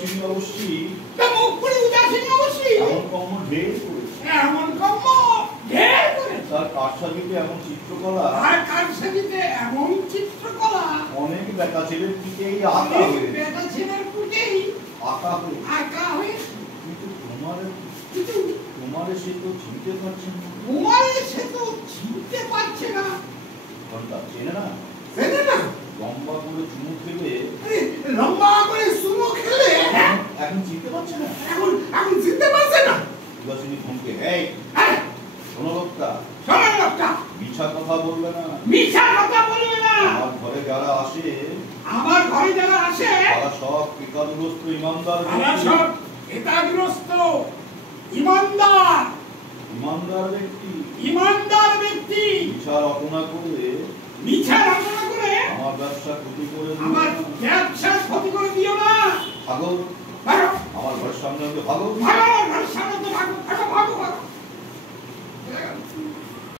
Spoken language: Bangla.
উদাসীনী অবশ্যই এমন কর্ম ঢের করেছে। তার কারসাজিতে এমন চিত্রকলা অনেক বেটা ছেলের দিকেই আঁকা হয়েছে। কিন্তু তোমারে সে তো চিনতে পারছে না। ঘন্টা চেনে না? লম্বা করে চুমু খেলে এখন চিনতে পারছে না। উদাসীনী ধমকে, এই শোনো লোকটা, মিছা কথা বলবে না। আমার ঘরে যারা আসে তারা সব পিকাদগ্রস্ত ইমানদার ব্যক্তি। মিছা রচনা করে আমার ব্যবসা ক্ষতি করে দিও না। ভাগো, আমার ঘরের সামনে ভাগো।